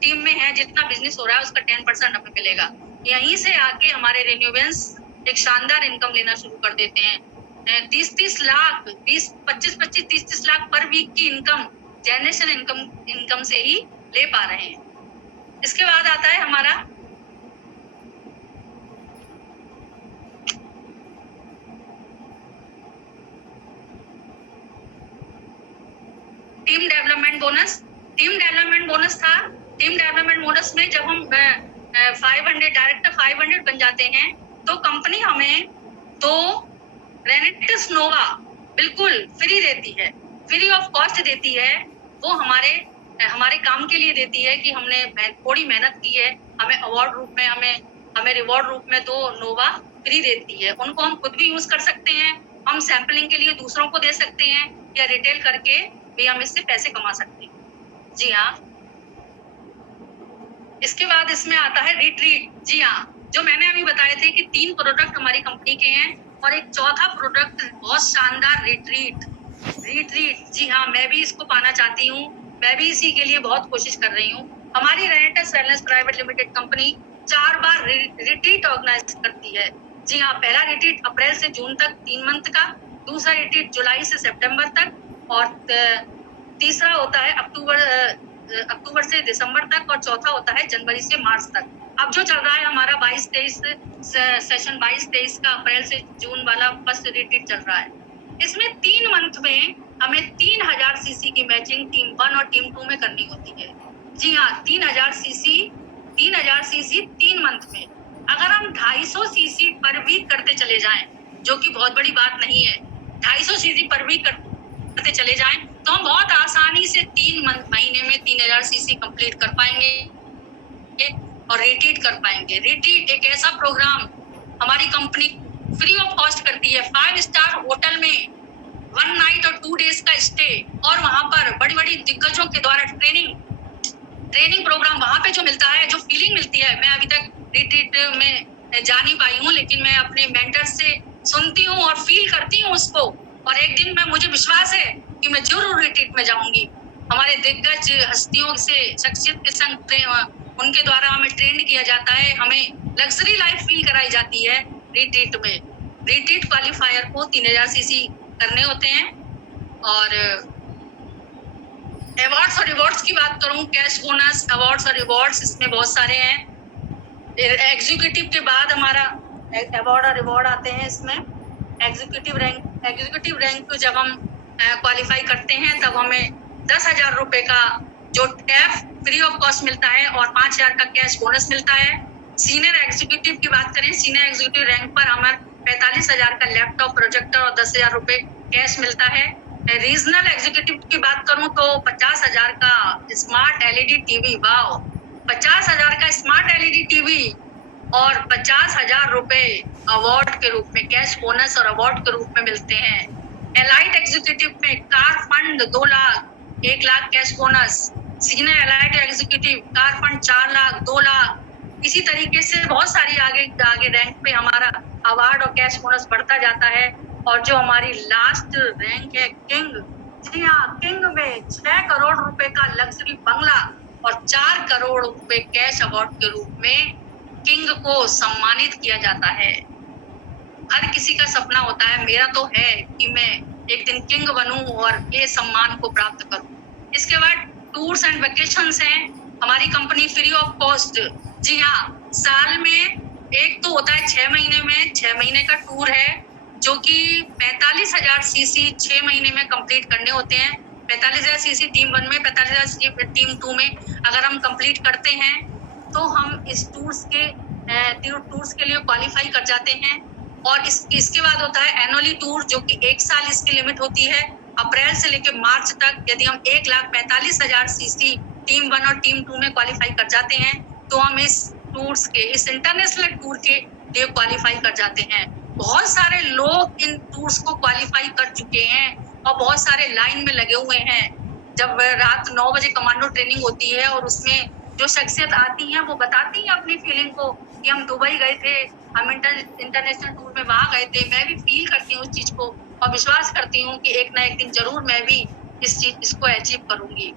टीम में है, जितना बिजनेस हो रहा है उसका 10% हमें मिलेगा। यहीं से आके हमारे रेन्यूवेंस एक शानदार इनकम लेना शुरू कर देते हैं। 30-30 लाख, 25-25, 30-30 लाख पर वीक की इनकम जनरेशन इनकम से ही ले पा रहे हैं। इसके बाद आता है हमारा team development bonus. Team development bonus था। टीम डेवलपमेंट बोनस में जब हम 500 डायरेक्टर 500 बन जाते हैं तो कंपनी हमें 2 रेनेटिस नोवा बिल्कुल फ्री देती है, फ्री ऑफ कॉस्ट देती है। वो हमारे काम के लिए देती है कि हमने थोड़ी मेहनत की है। हमें अवार्ड रूप में, हमें रिवॉर्ड रूप में 2 नोवा फ्री देती है। उनको हम खुद भी यूज कर सकते हैं, हम सैम्पलिंग के लिए दूसरों को दे सकते हैं, या रिटेल करके भी हम इससे पैसे कमा सकते हैं। जी हाँ, इसके बाद इसमें आता है रिट्रीट। जी हाँ, जो मैंने अभी बताए थे कि 3 प्रोडक्ट हमारी कंपनी के हैं और एक चौथा प्रोडक्ट बहुत शानदार रिट्रीट। जी हाँ, मैं भी इसको पाना चाहती हूँ, मैं भी इसी के लिए बहुत कोशिश कर रही हूँ। हमारी रेनेटस वेलनेस प्राइवेट लिमिटेड कंपनी 4 बार रिट्रीट ऑर्गेनाइज करती है। जी हाँ, पहला रिट्रीट अप्रैल से जून तक 3 मंथ का, दूसरा रिट्रीट जुलाई से सितंबर तक, और तीसरा होता है अक्टूबर से दिसंबर तक, और चौथा होता है जनवरी से मार्च तक। अब जो चल रहा है हमारा 22-23 सेशन 22-23 का अप्रैल से जून वाला फर्स्ट रिट्रीट चल रहा है। इसमें 3 मंथ में हमें 3000 सीसी की मैचिंग टीम 1 और टीम 2 में करनी होती है। जी हाँ, 3000 सीसी 3 मंथ में। अगर हम 250 सीसी पर वीक करते चले जाएं, जो कि बहुत बड़ी बात नहीं है, 250 सीसी पर वीक करते चले जाएं तो हम बहुत आसानी से 3 महीने में 3000 सीसी कंप्लीट कर पाएंगे और रिट्रीट कर पाएंगे। रिट्रीट एक ऐसा प्रोग्राम हमारी कंपनी फ्री ऑफ कॉस्ट करती है। 5 स्टार होटल में 1 नाइट और 2 डेज का स्टे, और वहां पर बड़ी बड़ी दिग्गजों के द्वारा ट्रेनिंग प्रोग्राम वहां पे जो मिलता है, जो फीलिंग मिलती है, मैं अभी तक रिट्रीट में जा नहीं पाई हूँ, लेकिन मैं अपने मेंटर से सुनती हूँ और फील करती हूँ उसको, और एक दिन मुझे विश्वास है कि मैं जरूर रिट्रीट में जाऊंगी। हमारे दिग्गज हस्तियों से, शख्सियत के संग उनके द्वारा हमें ट्रेन किया जाता है, हमें लग्जरी लाइफ फील कराई जाती है रिट्रीट में। रिट्रीट क्वालिफायर को 3000 सीसी करने होते हैं। और अवार्ड्स और रिवॉर्ड्स की बात करूं, कैश बोनस, अवार्ड्स और रिवॉर्ड्स इसमें बहुत सारे हैं। एग्जीक्यूटिव के बाद हमारा अवार्ड और रिवॉर्ड आते हैं। इसमें एग्जीक्यूटिव रैंक जब हम क्वालिफाई करते हैं तब हमें 10,000 रुपए का जो टैब फ्री ऑफ कॉस्ट मिलता है और 5,000 का कैश बोनस मिलता है। सीनियर एग्जीक्यूटिव की बात करें, सीनियर एग्जीक्यूटिव रैंक पर हमें 45,000 का लैपटॉप, प्रोजेक्टर और 10,000 रुपए कैश मिलता है। रीजनल एग्जीक्यूटिव की बात करूं तो 50,000 का स्मार्ट एलईडी टीवी, वाओ, 50,000 का स्मार्ट एलईडी टीवी और 50,000 रुपए अवार्ड के रूप में, कैश बोनस और अवार्ड के रूप में मिलते हैं। एलाइट एग्जीक्यूटिव में car fund 2 lakh, 1 lakh cash bonus. Senior elite executive car fund 4 lakh, 2 lakh. इसी तरीके से बहुत सारी आगे रैंक पे हमारा अवार्ड और कैश बोनस बढ़ता जाता है। और जो हमारी लास्ट रैंक है किंग, जी हाँ, किंग में 6 करोड़ रुपए का लग्जरी बंगला और 4 करोड़ रुपए कैश अवार्ड के रूप में किंग को सम्मानित किया जाता है। हर किसी का सपना होता है, मेरा तो है कि मैं एक दिन किंग बनूं और ये सम्मान को प्राप्त करूं। इसके बाद टूर्स एंड वेकेशंस हैं। हमारी कंपनी फ्री ऑफ कॉस्ट, जी हाँ, साल में एक तो होता है 6 महीने में, 6 महीने का टूर है जो कि 45,000 सीसी 6 महीने में कंप्लीट करने होते हैं। 45,000 सीसी टीम 1 में, 45,000 सीसी टीम 2 में अगर हम कंप्लीट करते हैं तो हम इस टूर्स के लिए क्वालिफाई कर जाते हैं। और इसके बाद होता है एनुअली टूर जो कि 1 साल इसकी लिमिट होती है। अप्रैल से लेकर मार्च तक यदि हम 1,45,000 सीसी टीम 1 और टीम 2 में क्वालिफाई कर जाते हैं तो हम इस इंटरनेशनल टूर के लिए क्वालिफाई कर जाते हैं। बहुत सारे लोग इन टूर्स को क्वालिफाई कर चुके हैं और बहुत सारे लाइन में लगे हुए हैं। जब रात 9 बजे कमांडो ट्रेनिंग होती है और उसमें जो शख्सियत आती है वो बताती है अपनी फीलिंग को कि हम दुबई गए थे, हम इंटरनेशनल टूर में वहां गए थे। मैं भी फील करती हूँ उस चीज को और विश्वास करती हूँ कि एक ना एक दिन जरूर मैं भी इसको अचीव करूंगी।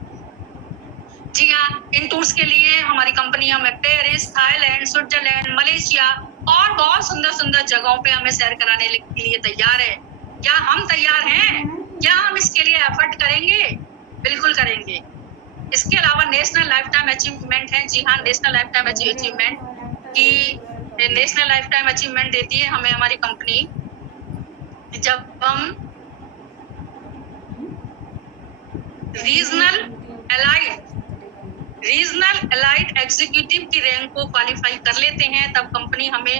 जी हाँ, इन टूर्स के लिए हमारी कंपनियां में पेरिस, थाईलैंड, स्विट्जरलैंड, मलेशिया और बहुत सुंदर सुंदर जगहों पे हमें सैर कराने के लिए तैयार है। क्या हम तैयार हैं? क्या हम इसके लिए एफर्ट करेंगे? बिल्कुल करेंगे। इसके अलावा नेशनल लाइफ टाइम अचीवमेंट है। जी हाँ, national life time achievement national life time achievement देती है हमें हमारी कंपनी जब हम रीजनल एलाइट एग्जीक्यूटिव की रैंक को क्वालिफाई कर लेते हैं, तब कंपनी हमें